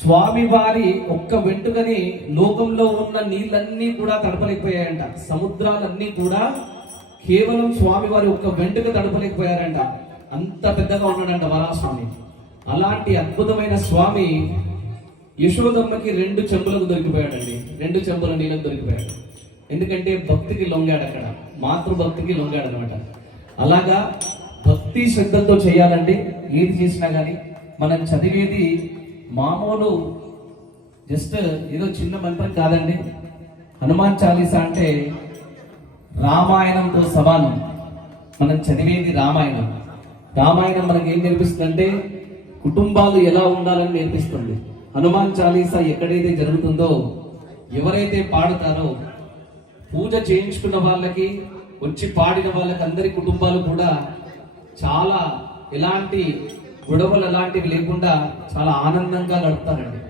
స్వామివారి ఒక్క వెంట్రుకని లోకంలో ఉన్న నీళ్ళన్నీ కూడా తడపలేకపోయాయంట. సముద్రాలన్నీ కూడా కేవలం స్వామివారి ఒక్క వెంట్రుక తడపలేకపోయారంట. అంత పెద్దగా ఉన్నాడంట వరాహస్వామి. అలాంటి అద్భుతమైన స్వామి యశోదమ్మకి 2 చెంబులకు దొరికిపోయాడండి. 2 చెంబుల నీళ్ళకు దొరికిపోయాడు. ఎందుకంటే భక్తికి లొంగాడు, అక్కడ మాతృభక్తికి లొంగాడు అనమాట. అలాగా భక్తి శ్రద్ధలతో చేయాలండి. ఏది చేసినా కానీ మనం చదివేది మామూలు జస్ట్ ఏదో చిన్న మంత్రం కాదండి. హనుమాన్ చాలీసా అంటే రామాయణంతో సమానం. మనం చదివేది రామాయణం. రామాయణం మనకి ఏం నేర్పిస్తుందంటే కుటుంబాలు ఎలా ఉండాలని నేర్పిస్తుంది. హనుమాన్ చాలీసా ఎక్కడైతే జరుగుతుందో, ఎవరైతే పాడుతారో, పూజ చేయించుకున్న వాళ్ళకి, వచ్చి పాడిన వాళ్ళకి అందరి కుటుంబాలు కూడా చాలా ఎలాంటి గొడవలు అలాంటివి లేకుండా చాలా ఆనందంగా గడుపుతారండి.